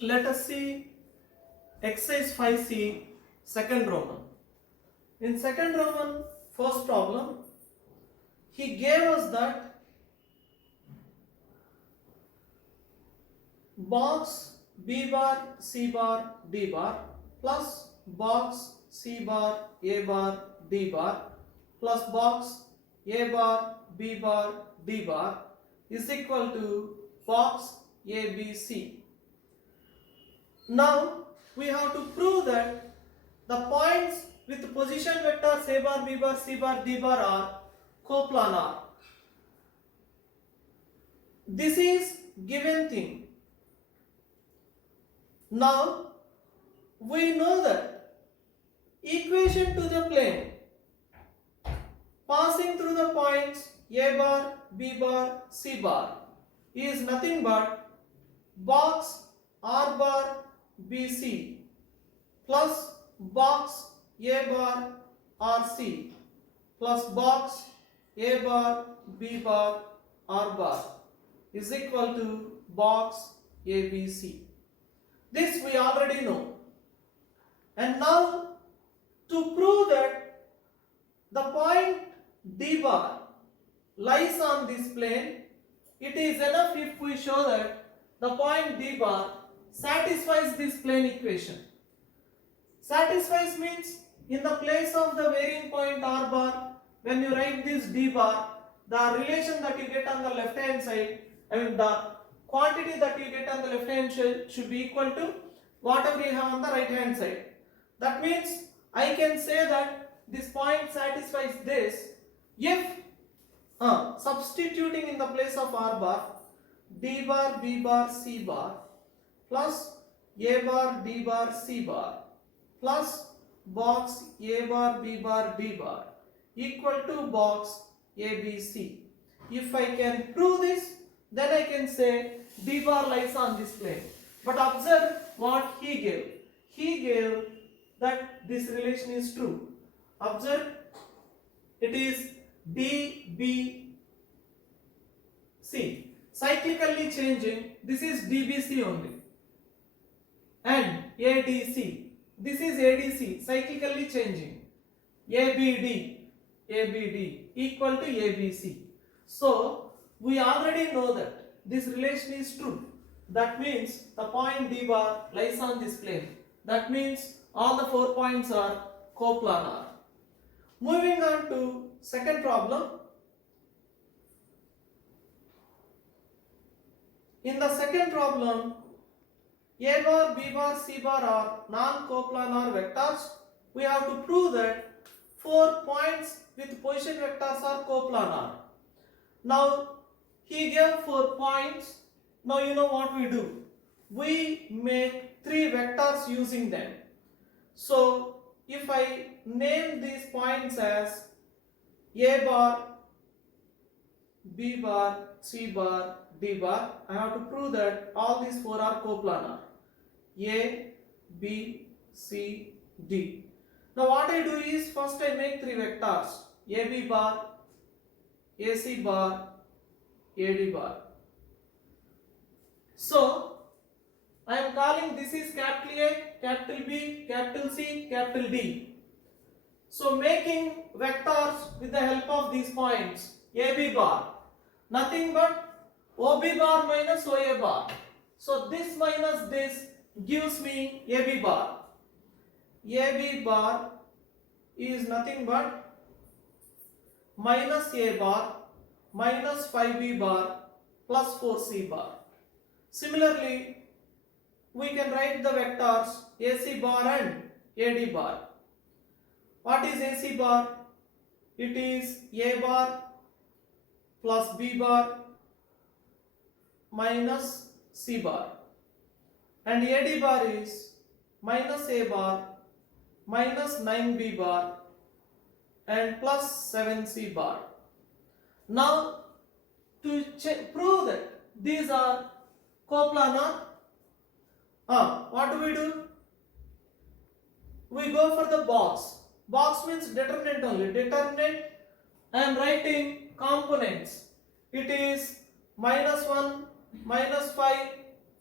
Let us see exercise 5C, second Roman. In second Roman, first problem, he gave us that box B bar C bar D bar plus box C bar A bar D bar plus box A bar B bar D bar is equal to box ABC. Now we have to prove that the points with position vectors A bar, B bar, C bar, D bar are coplanar. This is given thing. Now we know that equation to the plane passing through the points A bar, B bar, C bar is nothing but box R bar BC plus box A bar RC plus box A bar B bar R bar is equal to box ABC. This we already know. And now to prove that the point D bar lies on this plane, it is enough if we show that the point D bar satisfies this plane equation. Satisfies means in the place of the varying point R bar, when you write this D bar, the relation that you get on the left hand side, the quantity that you get on the left hand side should be equal to whatever you have on the right hand side. That means I can say that this point satisfies this if substituting in the place of R bar D bar B bar C bar plus A bar D bar C bar plus box A bar B bar D bar equal to box ABC. If I can prove this, then I can say D bar lies on this plane. But observe what he gave. He gave that this relation is true. Observe, it is DBC. Cyclically changing, this is DBC only. And ADC, this is ADC, cyclically changing. ABD equal to ABC. So, we already know that this relation is true. That means the point D bar lies on this plane. That means all the 4 points are coplanar. Moving on to second problem. In the second problem, A bar, B bar, C bar are non-coplanar vectors. We have to prove that 4 points with position vectors are coplanar. Now, he gave 4 points. Now you know what we do. We make 3 vectors using them. So, if I name these points as A bar, B bar, C bar, D bar, I have to prove that all these 4 are coplanar. A, B, C, D. Now what I do is first I make 3 vectors. AB bar, AC bar, AD bar. So I am calling this is capital A, capital B, capital C, capital D. So making vectors with the help of these points. AB bar, nothing but OB bar minus OA bar. So this minus this gives me AB bar. AB bar is nothing but minus A bar minus 5B bar plus 4C bar. Similarly, we can write the vectors AC bar and AD bar. What is AC bar? It is A bar plus B bar minus C bar. And AD bar is minus A bar minus 9B bar and plus 7C bar. Now, to prove that these are coplanar, what do? We go for the box. Box means determinant only. Determinant, I am writing components. It is minus 1, minus 5,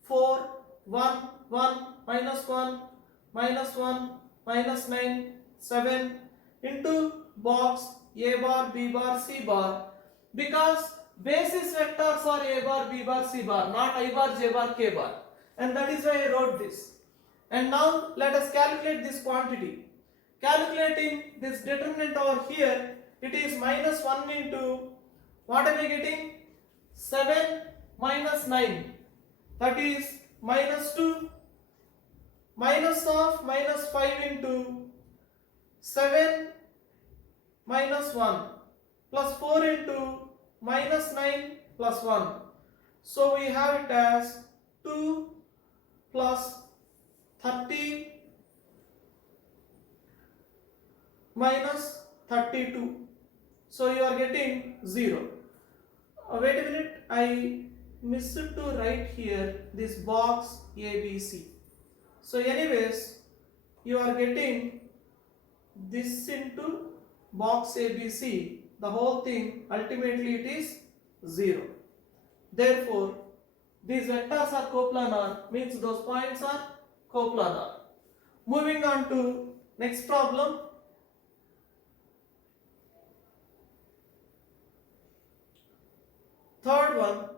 4, 1, 1, minus 1, minus 1, minus 9, 7 into box A bar, B bar, C bar, because basis vectors are A bar, B bar, C bar, not I bar, J bar, K bar, and that is why I wrote this. And now let us calculate this quantity. Calculating this determinant over here, it is minus 1 into, what am I getting? 7 minus 9, that is minus 2, minus of minus 5 into 7 minus 1 plus 4 into minus 9 plus 1. So we have it as 2 plus 30 minus 32. So you are getting 0. Wait a minute, I missed to write here this box ABC. So anyways, you are getting this into box ABC, the whole thing, ultimately it is 0. Therefore, these vectors are coplanar, means those points are coplanar. Moving on to next problem. Third one,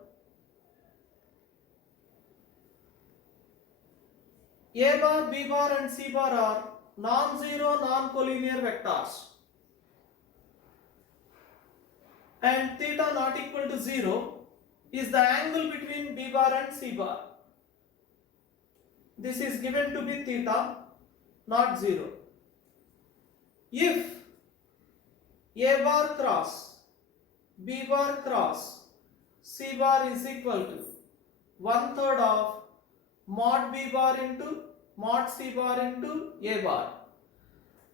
A bar, B bar and C bar are non-zero, non-collinear vectors, and theta not equal to 0 is the angle between B bar and C bar. This is given to be theta not 0. If A bar cross B bar cross C bar is equal to 1/3 of mod B bar into mod C bar into A bar,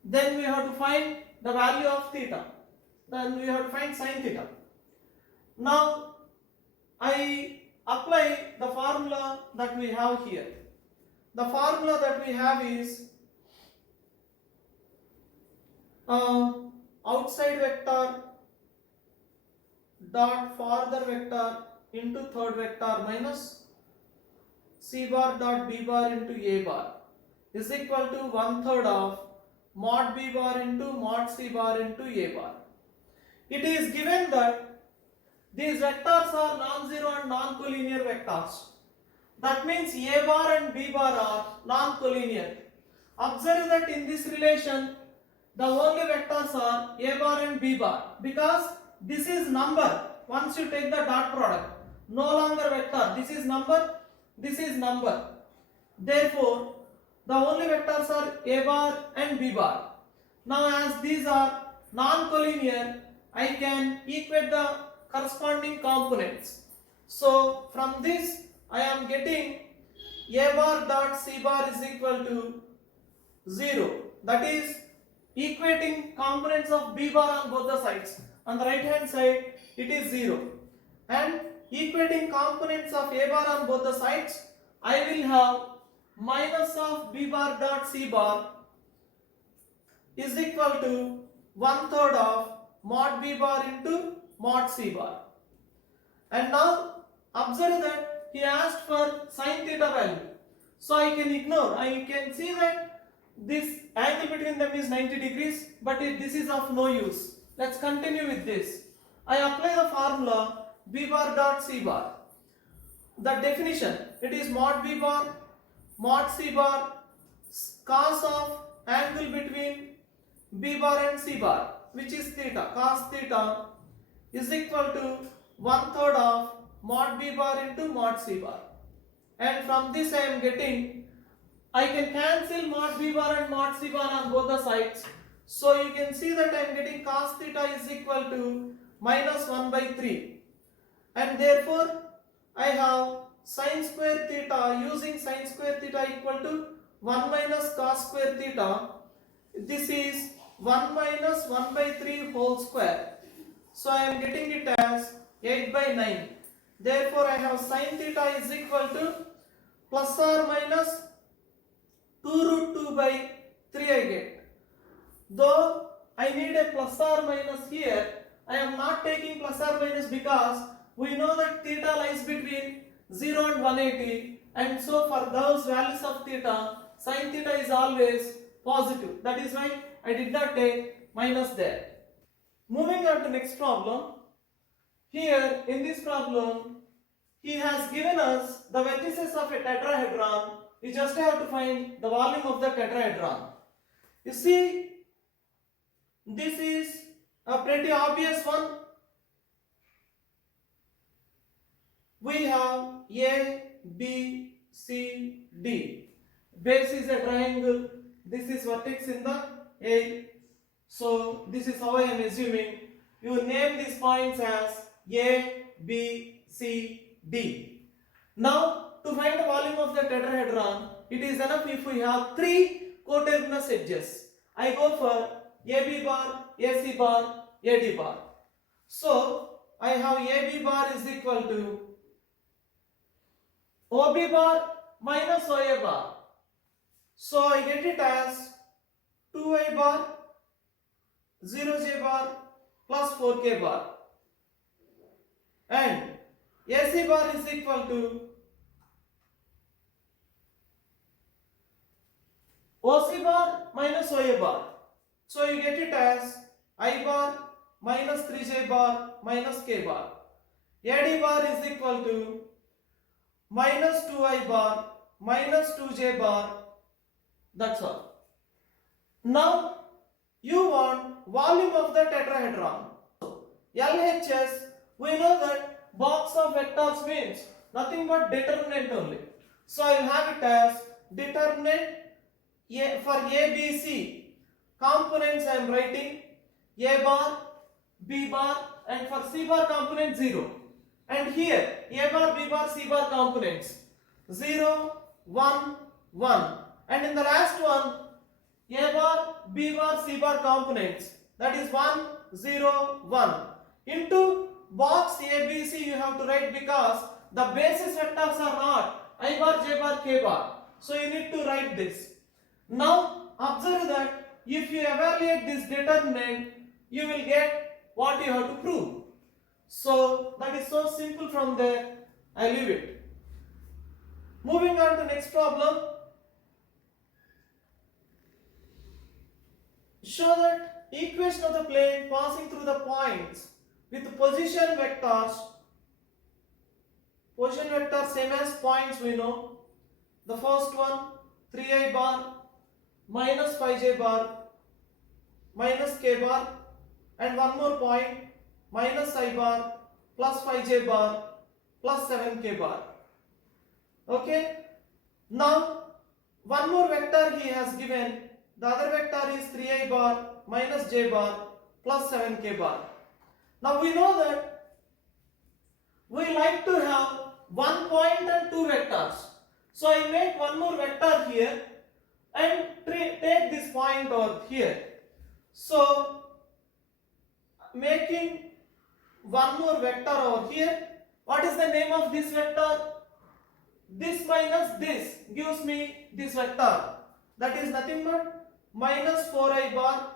then we have to find the value of theta. Then we have to find sin theta. Now I apply the formula that we have here. The formula that we have is outside vector dot farther vector into third vector minus C bar dot B bar into A bar is equal to 1/3 of mod B bar into mod C bar into A bar. It is given that these vectors are non-zero and non-collinear vectors. That means A bar and B bar are non-collinear. Observe that in this relation, the only vectors are A bar and B bar, because this is number. Once you take the dot product, no longer vector. This is number, this is number. Therefore, the only vectors are A bar and B bar. Now as these are non-collinear, I can equate the corresponding components. So from this I am getting A bar dot C bar is equal to 0. That is equating components of B bar on both the sides. On the right hand side it is 0. And equating components of A bar on both the sides, I will have minus of B bar dot C bar is equal to 1/3 of mod B bar into mod C bar. And now observe that he asked for sin theta value. So I can ignore. I can see that this angle between them is 90 degrees, but this is of no use. Let's continue with this. I apply the formula B bar dot C bar. The definition, it is mod B bar mod C bar cos of angle between B bar and C bar, which is theta. Cos theta is equal to 1/3 of mod B bar into mod C bar. And from this I am getting, I can cancel mod B bar and mod C bar on both the sides. So you can see that I am getting cos theta is equal to minus 1/3. And therefore I have sin square theta, using sin square theta equal to 1 minus cos square theta. This is 1 minus 1/3 whole square. So I am getting it as 8/9. Therefore I have sin theta is equal to plus or minus 2√2/3 I get. Though I need a plus or minus here, I am not taking plus or minus because we know that theta lies between 0 and 180. and so for those values of theta, sin theta is always positive. That is why I did not take minus there. Moving on to next problem. Here in this problem, he has given us the vertices of a tetrahedron. You just have to find the volume of the tetrahedron. You see, this is a pretty obvious one. We have A, B, C, D. Base is a triangle. This is vertex in the A. So this is how I am assuming. You name these points as A, B, C, D. Now to find the volume of the tetrahedron, it is enough if we have three coterminous edges. I go for AB bar, AC bar, AD bar. So I have AB bar is equal to OB bar minus OA bar. So I get it as 2A bar, 0J bar plus 4K bar. And AC bar is equal to OC bar minus OA bar. So you get it as I bar minus 3J bar minus K bar. AD bar is equal to minus 2I bar minus 2J bar. That's all. Now you want volume of the tetrahedron. LHS, we know that box of vectors means nothing but determinant only. So I will have it as determinant for ABC. Components I am writing A bar, B bar, and for C bar component 0. And here A bar, B bar, C bar components 0, 1, 1. And in the last one, A bar, B bar, C bar components, that is 1, 0, 1. Into box ABC you have to write because the basis vectors are not I bar, J bar, K bar. So you need to write this. Now observe that if you evaluate this determinant, you will get what you have to prove. So that is so simple from there. I leave it. Moving on to next problem. Show that equation of the plane passing through the points with position vectors. Position vectors same as points we know. The first one 3I bar minus 5J bar minus K bar, and one more point minus I bar plus 5J bar plus 7K bar. Okay. Now one more vector he has given. The other vector is 3I bar minus J bar plus 7K bar. Now we know that we like to have one point and two vectors. So I make one more vector here and take this point over here. So making one more vector over here. What is the name of this vector? This minus this gives me this vector. That is nothing but minus 4I bar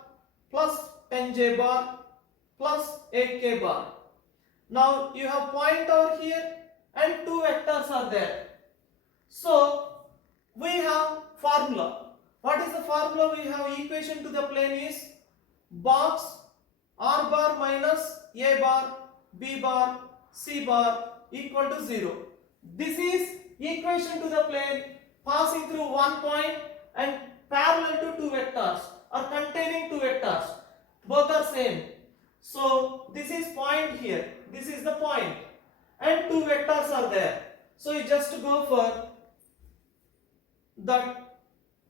plus 10J bar plus 8K bar. Now you have point over here and two vectors are there. So we have formula. What is the formula? We have equation to the plane is box R bar minus A bar, B bar, C bar equal to 0. This is equation to the plane passing through one point and parallel to two vectors or containing two vectors. Both are same. So this is point here. This is the point and two vectors are there. So you just go for that.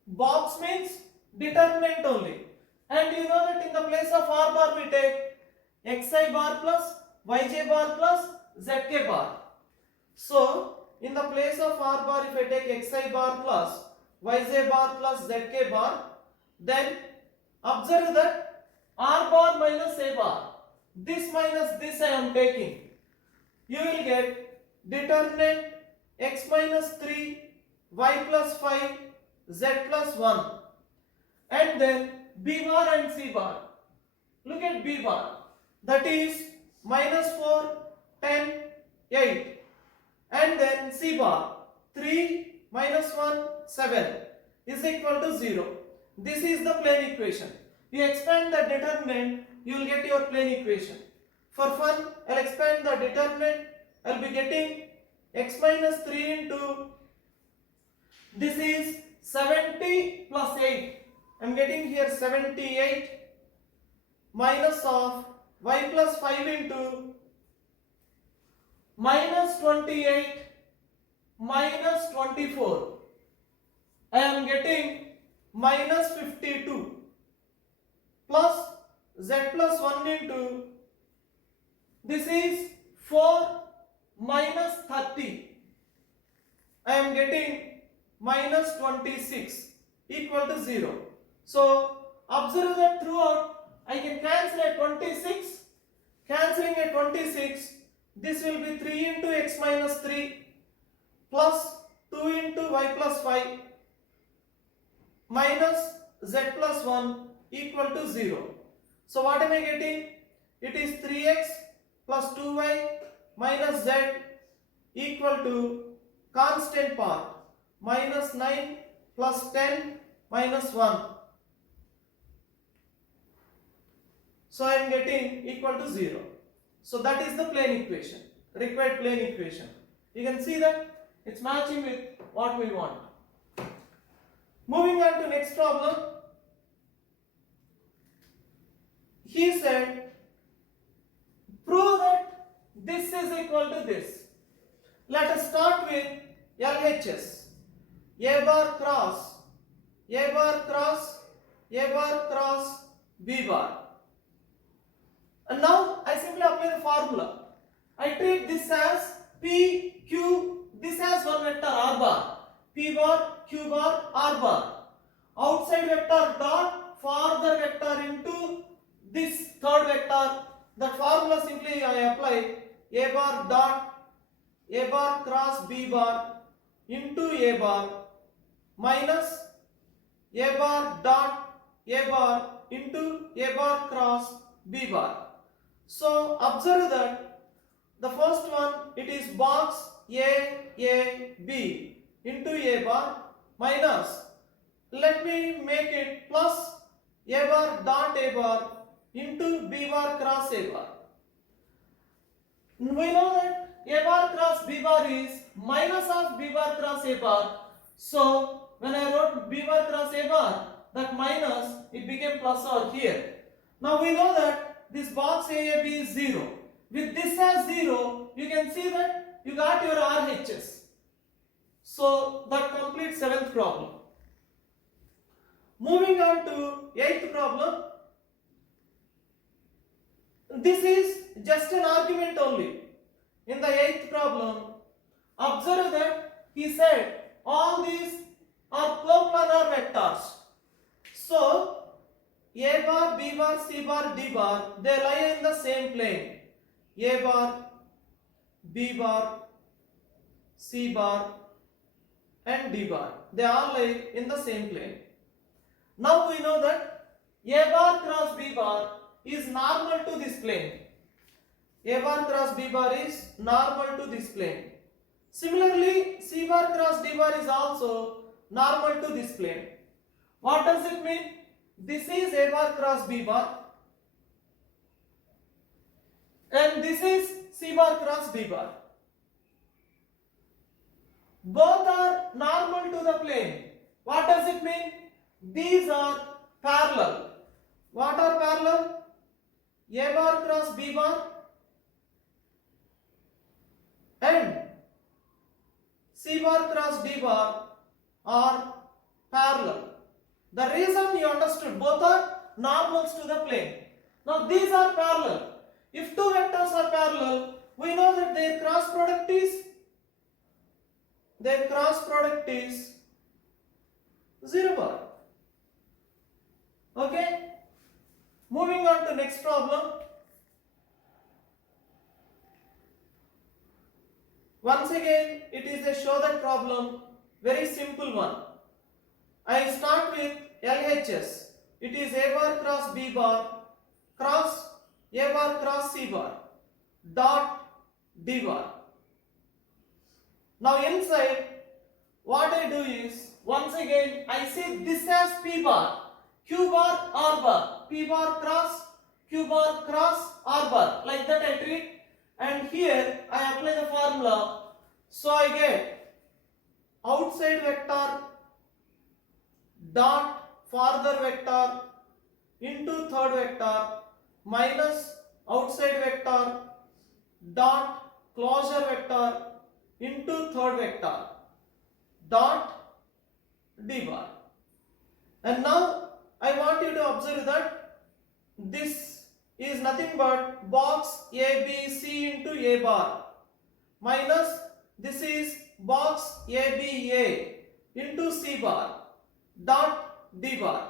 Box means determinant only. And you know that in the place of R bar we take Xi bar plus Yj bar plus Zk bar. So in the place of R bar if I take Xi bar plus Yj bar plus Zk bar, then observe that R bar minus A bar, this minus this I am taking. You will get determinant x minus 3, y plus 5, z plus 1, and then B bar and C bar. Look at B bar, that is minus 4, 10, 8, and then C bar 3 minus 1 7 is equal to 0. This is the plane equation. You expand the determinant, you will get your plane equation. For fun, I will expand the determinant. I will be getting x minus 3 into, this is 70 plus 8. I am getting here 78 minus of y plus 5 into minus 28 minus 24. I am getting minus 52 plus z plus 1 into, this is 4 minus 30. I am getting minus 26 equal to 0. So observe that throughout I can cancel at 26. Cancelling at 26, this will be 3 into x minus 3 plus 2 into y plus 5 minus z plus 1 equal to 0. So what am I getting? It is 3x plus 2y minus z equal to constant part minus 9 plus 10 minus 1. So I am getting equal to 0. So that is the plane equation, required plane equation. You can see that it's matching with what we want. Moving on to next problem. He said, prove that this is equal to this. Let us start with LHS. A bar cross, A bar cross, A bar cross, B bar. And now I simply apply the formula. I treat this as P, Q, this as one vector R bar. P bar, Q bar, R bar. Outside vector dot, further vector into this third vector. That formula simply I apply A bar dot, A bar cross B bar into A bar minus A bar dot, A bar into A bar cross B bar. So observe that the first one, it is box A, B into A bar minus, let me make it plus A bar dot A bar into B bar cross A bar. We know that A bar cross B bar is minus of B bar cross A bar. So when I wrote B bar cross A bar, that minus, it became plus over here. Now we know that this box AAB is 0. With this as 0, you can see that you got your RHS. So that completes 7th problem. Moving on to 8th problem. This is just an argument only. In the 8th problem, observe that he said all these are coplanar vectors. So A bar, B bar, C bar, D bar, they lie in the same plane. A bar, B bar, C bar and D bar, they all lie in the same plane. Now we know that A bar cross B bar is normal to this plane. A bar cross B bar is normal to this plane. Similarly, C bar cross D bar is also normal to this plane. What does it mean? This is A bar cross B bar and this is C bar cross D bar. Both are normal to the plane. What does it mean? These are parallel. What are parallel? A bar cross B bar and C bar cross D bar are parallel. The reason you understood, both are normals to the plane. Now these are parallel. If two vectors are parallel, we know that their cross product is 0 bar. Okay? Moving on to next problem. Once again, it is a show that problem, very simple one. I start with LHS. It is A bar cross B bar cross A bar cross C bar dot D bar. Now inside what I do is, once again I say this as P bar, Q bar, R bar, P bar cross, Q bar cross, R bar, like that I treat, and here I apply the formula, so I get outside vector dot farther vector into third vector minus outside vector dot closure vector into third vector dot d bar. And now I want you to observe that this is nothing but box A B C into A bar minus this is box A B A into C bar dot D bar.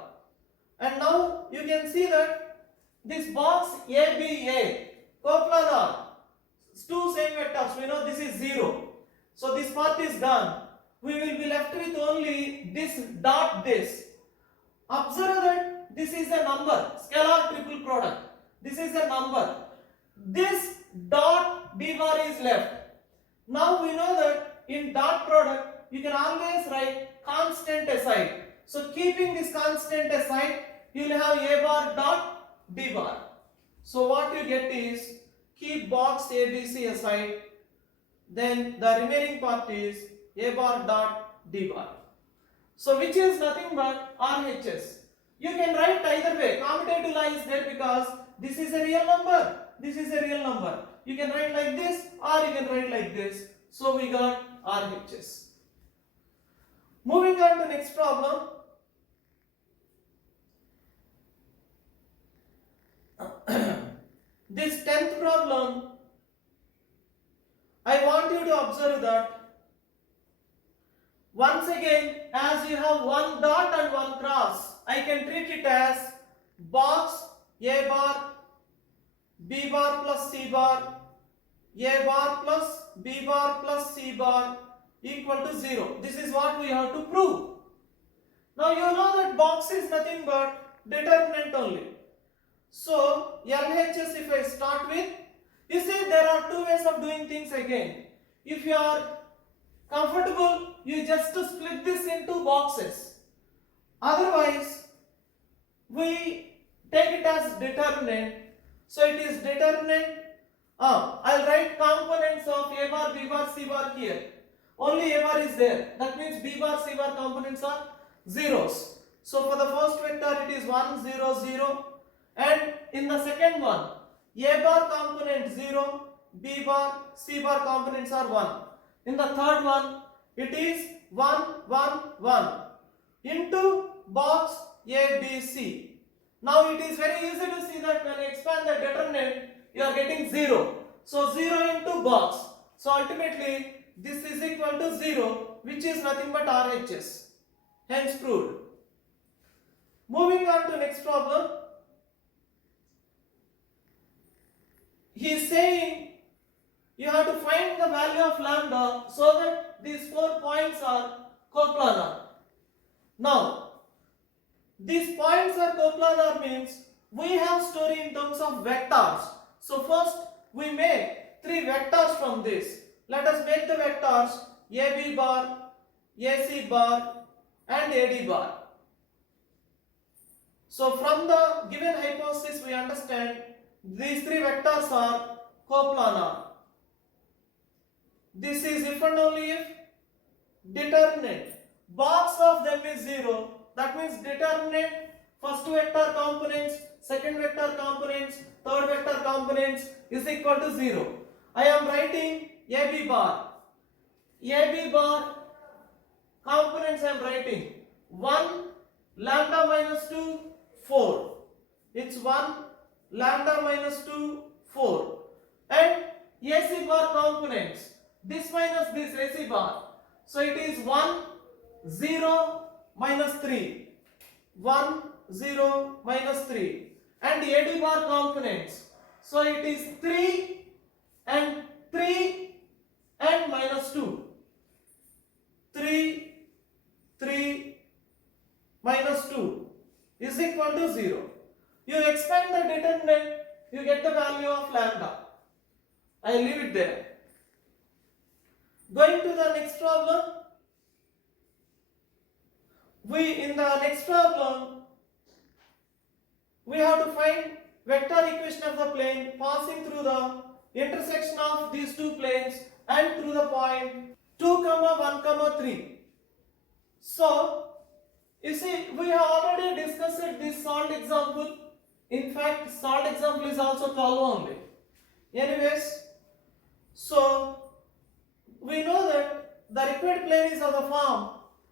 And now you can see that this box A B A coplanar, two same vectors, we know this is 0. So this part is gone. We will be left with only this dot this. Observe that this is a number, scalar triple product. This is a number. This dot d bar is left. Now we know that in dot product you can always write constant aside. So keeping this constant aside, you will have A bar dot D bar. So what you get is, keep box ABC aside, then the remaining part is A bar dot D bar. So which is nothing but RHS. You can write either way. Commutative line is there because this is a real number, this is a real number. You can write like this or you can write like this. So we got RHS. Moving on to next problem. This 10th problem, I want you to observe that once again, as you have one dot and one cross, I can treat it as box A bar, B bar plus C bar, A bar plus B bar plus C bar equal to 0. This is what we have to prove. Now you know that box is nothing but determinant only. So LHS, if I start with, you see there are two ways of doing things again. If you are comfortable, you just split this into boxes. Otherwise, we take it as determinant. So it is determinant. I'll write components of A bar, B bar, C bar here. Only A bar is there. That means B bar, C bar components are zeros. So for the first vector it is 1, 0, 0. And in the second one, A bar component 0, B bar, C bar components are 1. In the third one, it is 1, 1, 1 into box A, B, C. Now it is very easy to see that when you expand the determinant, you are getting 0. So 0 into box. So ultimately, this is equal to 0, which is nothing but RHS. Hence proved. Moving on to next problem. He is saying you have to find the value of lambda so that these 4 points are coplanar. Now, these points are coplanar means we have story in terms of vectors. So first we make 3 vectors from this. Let us make the vectors AB bar, AC bar and AD bar. So from the given hypothesis we understand these 3 vectors are coplanar. This is if and only if determinant. Box of them is 0. That means determinant, first vector components, second vector components, third vector components is equal to 0. I am writing AB bar. AB bar components I am writing 1 lambda minus 2 4. It's 1 lambda minus 2 4. And AC bar components, this minus this AC bar. So it is 1 0 minus 3. 1 0 minus 3. And AD bar components. So it is 3 and 3 and minus 2. 3 3 minus 2 is equal to 0. You expand the determinant, you get the value of lambda. I leave it there. Going to the next problem. we in the next problem we have to find vector equation of the plane passing through the intersection of these two planes and through the point 2, 1, 3. So you see, we have already discussed this solved example. In fact, solved example is also 12 only. Anyways, so we know that the required plane is of the form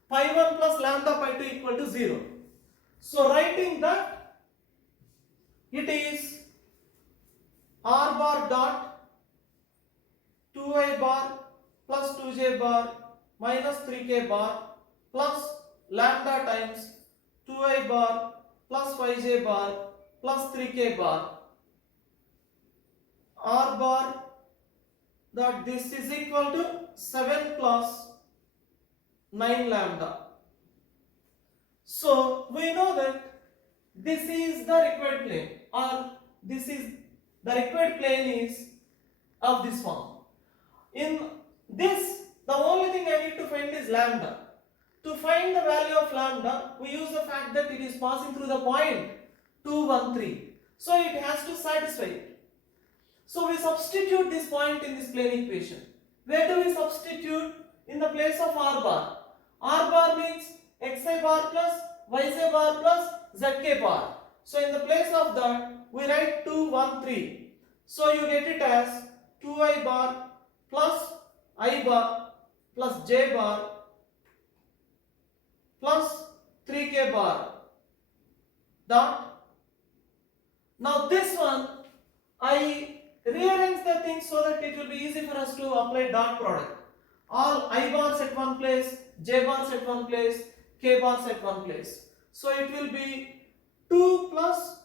pi 1 plus lambda pi 2 equal to 0. So writing that, it is r bar dot 2i bar plus 2j bar minus 3k bar plus lambda times 2i bar plus 5j bar plus 3k bar r bar that this is equal to 7 plus 9 lambda. So we know that this is the required plane, or this is the required plane is of this form. In this, the only thing I need to find is lambda. To find the value of lambda, we use the fact that it is passing through the point 2, 1, 3. So it has to satisfy it. So we substitute this point in this plane equation. Where do we substitute? In the place of r bar. R bar means xi bar plus yj bar plus zk bar. So in the place of that, we write 2, 1, 3. So you get it as 2i bar plus I bar plus j bar plus 3k bar dot. Now this one I rearrange the things so that it will be easy for us to apply dot product. All I bars at one place, j bars at one place, k bars at one place. So it will be 2 plus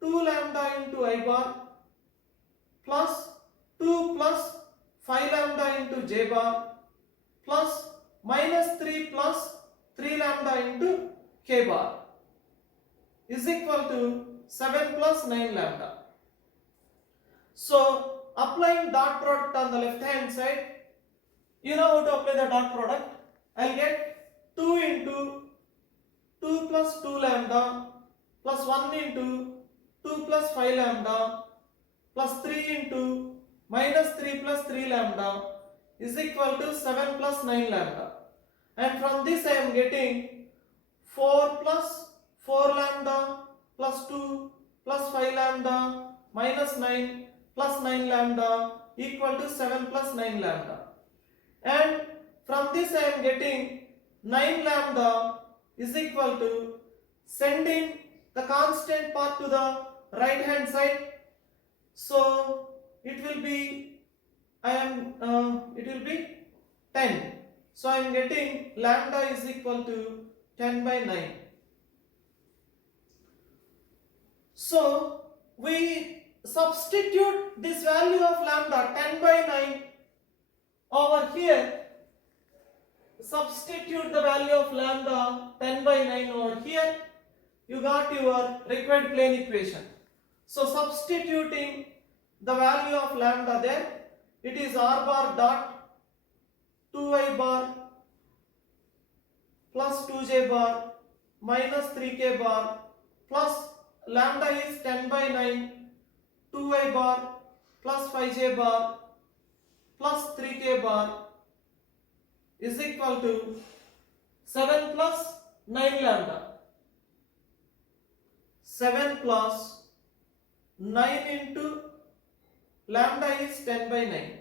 2 lambda into I bar plus 2 plus 5 lambda into j bar plus minus 3 plus 3 lambda into k bar is equal to 7 plus 9 lambda. So applying dot product on the left hand side, you know how to apply the dot product. I'll get 2 into 2 plus 2 lambda plus 1 into 2 plus 5 lambda plus 3 into minus 3 plus 3 lambda is equal to 7 plus 9 lambda. And from this I am getting 4 plus 4 lambda plus 2 plus 5 lambda minus 9 plus 9 lambda equal to 7 plus 9 lambda. And from this I am getting 9 lambda is equal to, sending the constant part to the right hand side. So it will be, it will be 10. So I am getting lambda is equal to 10 by 9. So we substitute this value of lambda 10 by 9 over here. Substitute the value of lambda 10 by 9 over here. You got your required plane equation. So substituting the value of lambda there, it is r bar dot 2i bar plus 2j bar minus 3k bar plus lambda is 10 by 9, 2i bar plus 5j bar plus 3k bar is equal to 7 plus 9 lambda. 7 plus 9 into lambda is 10 by 9.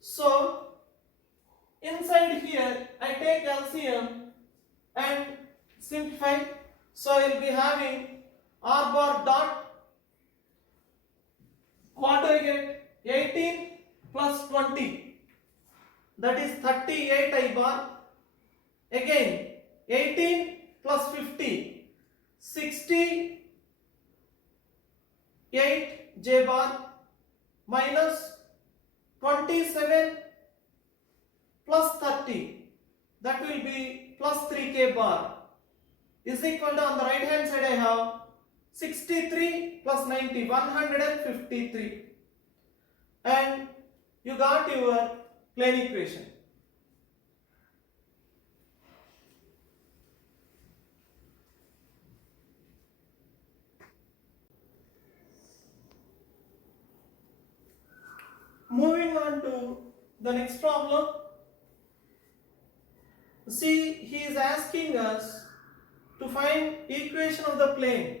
So inside here I take LCM and simplify. So I will be having r bar dot, what do I get? 18 plus 20, that is 38 I bar. Again 18 plus 50, 68 j bar minus 27 plus 30, that will be plus 3k bar is equal to, on the right hand side I have 63 plus 90, 153, and you got your plane equation. moving on to the next problem. See, he is asking us to find equation of the plane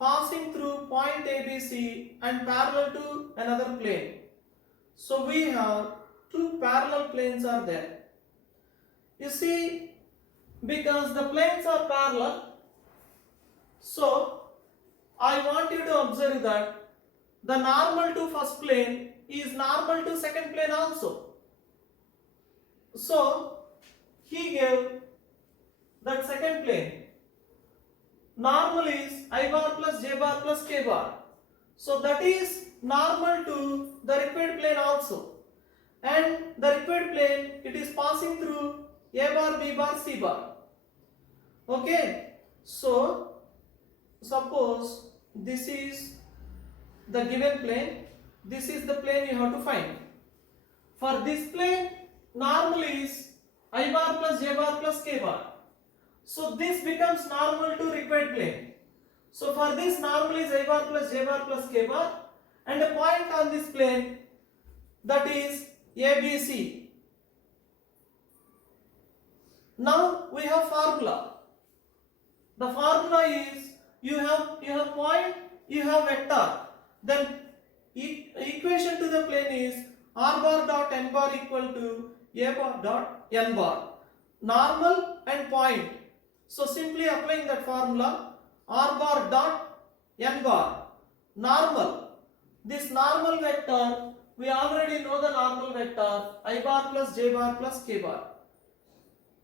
passing through point ABC and parallel to another plane. So we have two parallel planes are there. You see, because the planes are parallel, so I want you to observe that the normal to first plane is normal to second plane also. So he gave that second plane. Normal is I bar plus j bar plus k bar. So that is normal to the required plane also. And the required plane, it is passing through a bar, b bar, c bar. Okay. So suppose this is the given plane. This is the plane you have to find. For this plane, normal is I bar plus j bar plus k bar. So this becomes normal to required plane. So for this, normal is I bar plus j bar plus k bar, and a point on this plane, that is ABC. Now we have formula. The formula is you have point, you have vector. Then equation to the plane is r bar dot n bar equal to a bar dot n bar. Normal and point. So simply applying that formula, r bar dot n bar, normal. This normal vector, we already know the normal vector, I bar plus j bar plus k bar.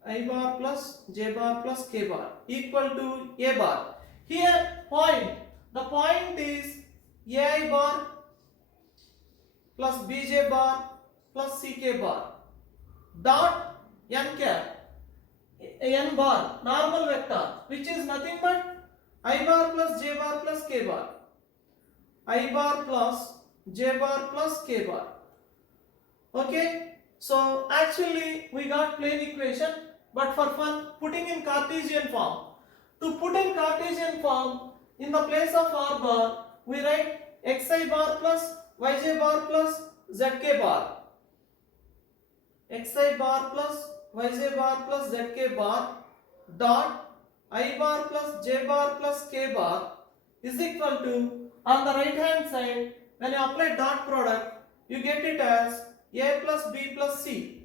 I bar plus j bar plus k bar equal to a bar. Here point, the point is ai bar plus bj bar plus ck bar dot n cap. N bar, normal vector, which is nothing but I bar plus j bar plus k bar. I bar plus j bar plus k bar. Okay, so actually we got plane equation, but for fun, putting in Cartesian form. To put in Cartesian form, in the place of r bar, we write xi bar plus yj bar plus zk bar. Xi bar plus yj bar plus zk bar dot I bar plus j bar plus k bar is equal to, on the right hand side, when you apply dot product, you get it as a plus b plus c.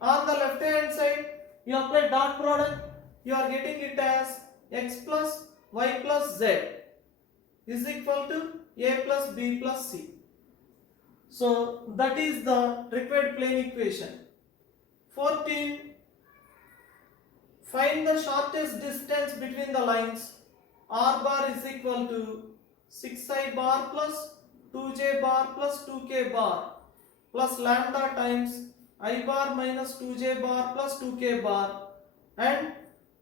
On the left hand side, you apply dot product, you are getting it as x plus y plus z is equal to a plus b plus c. So that is the required plane equation. 14. Find the shortest distance between the lines. R bar is equal to 6i bar plus 2j bar plus 2k bar plus lambda times I bar minus 2j bar plus 2k bar, and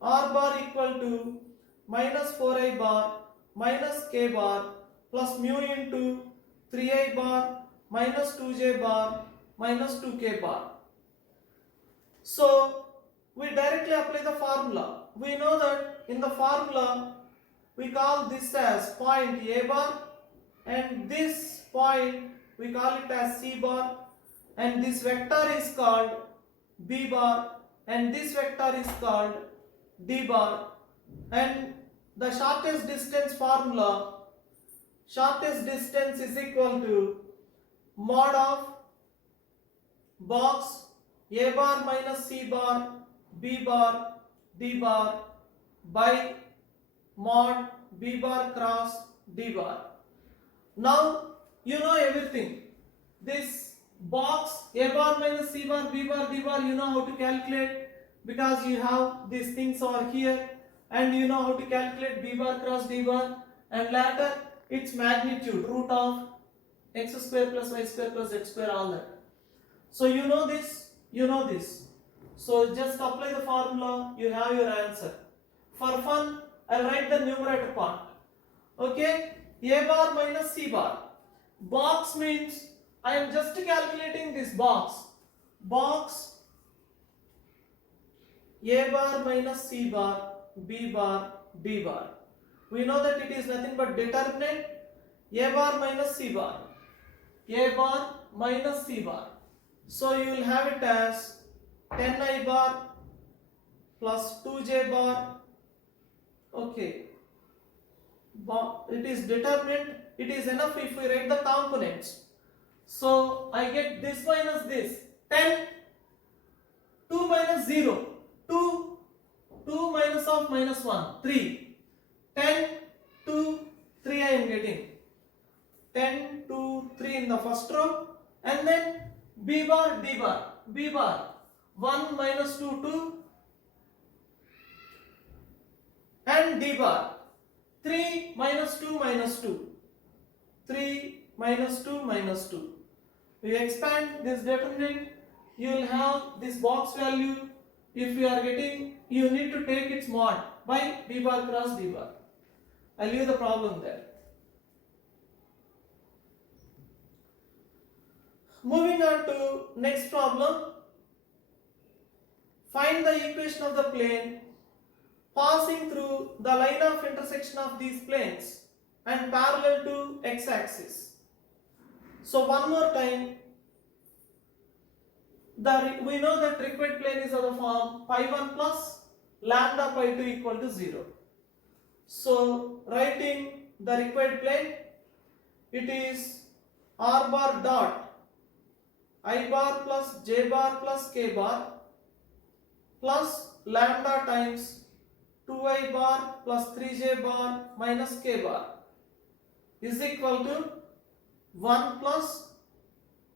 R bar equal to minus 4i bar minus k bar plus mu into 3i bar minus 2j bar minus 2k bar. So we directly apply the formula. We know that in the formula we call this as point A bar, and this point we call it as C bar, and this vector is called B bar, and this vector is called D bar, and the shortest distance formula, shortest distance is equal to mod of box A bar minus C bar B bar D bar by mod B bar cross D bar. Now you know everything. This box A bar minus C bar B bar D bar, you know how to calculate because you have these things over here, and you know how to calculate B bar cross D bar, and later its magnitude root of x square plus y square plus z square, all that. So you know this, you know this. So just apply the formula, you have your answer. For fun, I'll write the numerator part. Okay, A bar minus C bar. Box means I am just calculating this box. Box A bar minus C bar B bar D bar. We know that it is nothing but determinant A bar minus C bar. A bar minus C bar. So you will have it as 10 I bar plus 2J bar. Okay. It is determined. It is enough if we write the components. So I get this minus this. 10, 2 minus 0. 2, 2 minus of minus 1. 3. 10, 2, 3 I am getting. 10, 2, 3 in the first row. And then B bar, D bar. B bar. 1 minus 2, 2. And D bar. 3 minus 2 minus 2. 3 minus 2 minus 2. We expand this determinant. You will have this box value. If you are getting, you need to take its mod by B bar cross D bar. I'll leave the problem there. Moving on to next problem. Find the equation of the plane passing through the line of intersection of these planes and parallel to x-axis. So one more time, we know that required plane is of the form pi 1 plus lambda pi 2 equal to 0. So writing the required plane, it is r bar dot I bar plus j bar plus k bar plus lambda times 2i bar plus 3j bar minus k bar is equal to 1 plus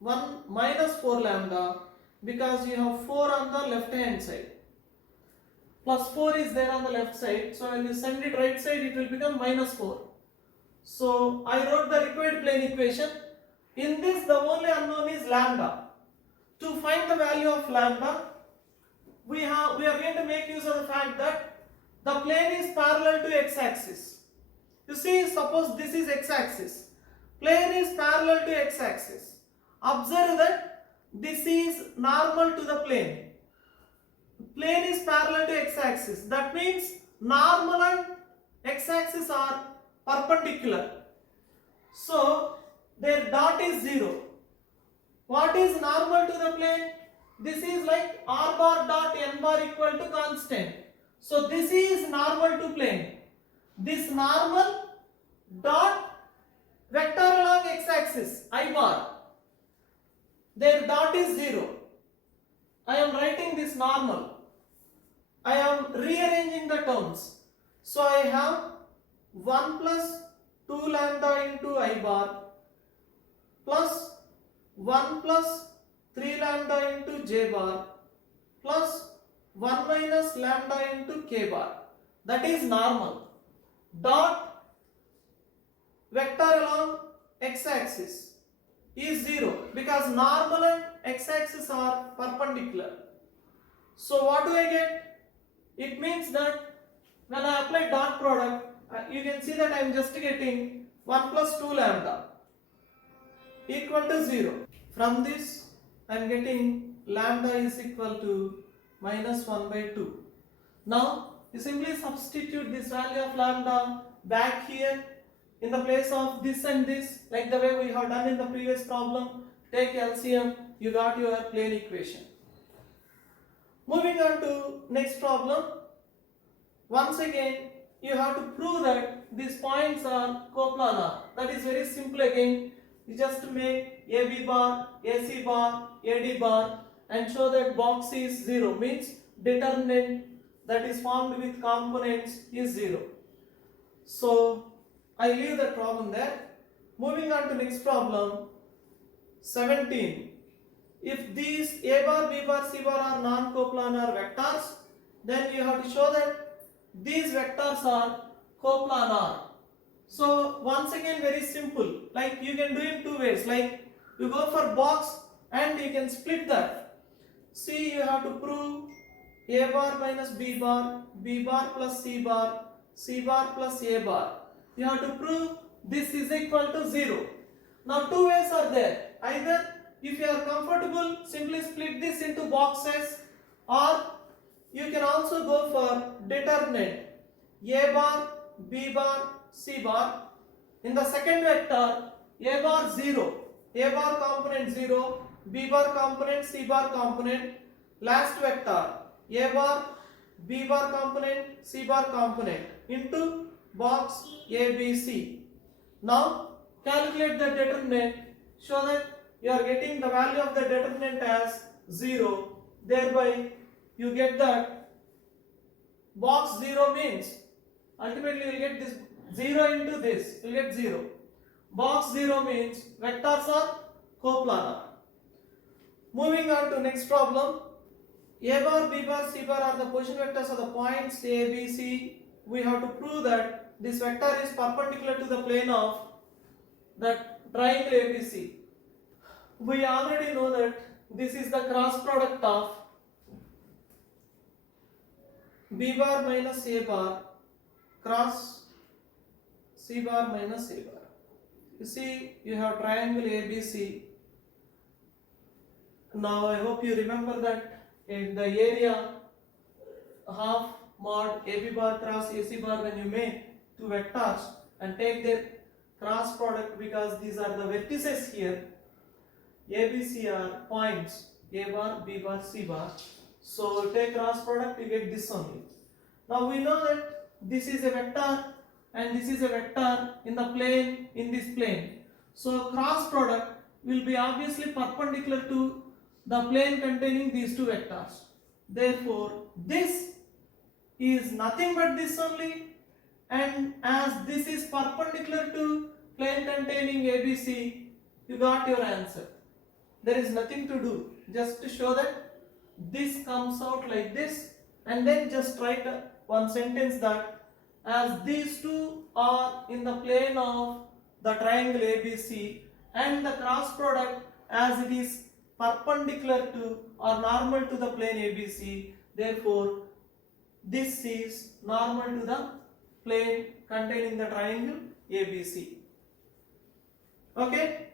1 minus 4 lambda, because you have 4 on the left hand side. Plus 4 is there on the left side. So when you send it right side, it will become minus 4. So I wrote the required plane equation. In this, the only unknown is lambda. To find the value of lambda, we are going to make use of the fact that the plane is parallel to x-axis. You see, suppose this is x-axis. Plane is parallel to x-axis. Observe that this is normal to the plane. Plane is parallel to x-axis. That means normal and x-axis are perpendicular. So their dot is 0. What is normal to the plane? This is like r bar dot n bar equal to constant. So this is normal to plane. This normal dot vector along x-axis I bar. Their dot is 0. I am writing this normal. I am rearranging the terms. So I have 1 plus 2 lambda into I bar plus 1 plus 3 lambda into j bar plus 1 minus lambda into k bar. That is normal. Dot vector along x-axis is 0 because normal and x-axis are perpendicular. So what do I get? It means that when I apply dot product, you can see that I am just getting 1 plus 2 lambda equal to 0. From this, I am getting lambda is equal to minus 1 by 2. Now, you simply substitute this value of lambda back here in the place of this and this, like the way we have done in the previous problem. Take LCM, you got your plane equation. Moving on to next problem. Once again, you have to prove that these points are coplanar. That is very simple again. You just make AB bar, AC bar, AD bar and show that box is 0, means determinant that is formed with components is 0. So I leave the problem there. Moving on to next problem, 17. If these A bar, B bar, C bar are non-coplanar vectors, then you have to show that these vectors are coplanar. So once again, very simple, like you can do in two ways, like you go for box and you can split that. See, you have to prove A bar minus B bar plus C bar plus A bar. You have to prove this is equal to 0. Now two ways are there. Either if you are comfortable, simply split this into boxes, or you can also go for determinant A bar, B bar, C bar. In the second vector, A bar 0, A bar component 0, B bar component, C bar component, last vector A bar, B bar component, C bar component into box A, B, C. Now calculate the determinant, show that you are getting the value of the determinant as 0, thereby you get that box 0 means ultimately you will get this 0 into this, you will get 0. Box 0 means vectors are coplanar. Moving on to next problem. A bar, B bar, C bar are the position vectors of the points A, B, C. We have to prove that this vector is perpendicular to the plane of that triangle ABC. We already know that this is the cross product of B bar minus A bar cross C bar minus A bar. You see, you have triangle ABC. Now I hope you remember that in the area half mod AB bar cross AC bar, when you make two vectors and take their cross product, because these are the vertices here, ABC are points A bar, B bar, C bar. So take cross product, you get this only. Now we know that this is a vector and this is a vector in the plane, in this plane. So cross product will be obviously perpendicular to the plane containing these two vectors. Therefore this is nothing but this only, and as this is perpendicular to plane containing ABC, you got your answer. There is nothing to do, just to show that this comes out like this, and then just write one sentence that as these two are in the plane of the triangle ABC and the cross product as it is perpendicular to or normal to the plane ABC, therefore this is normal to the plane containing the triangle ABC. Okay.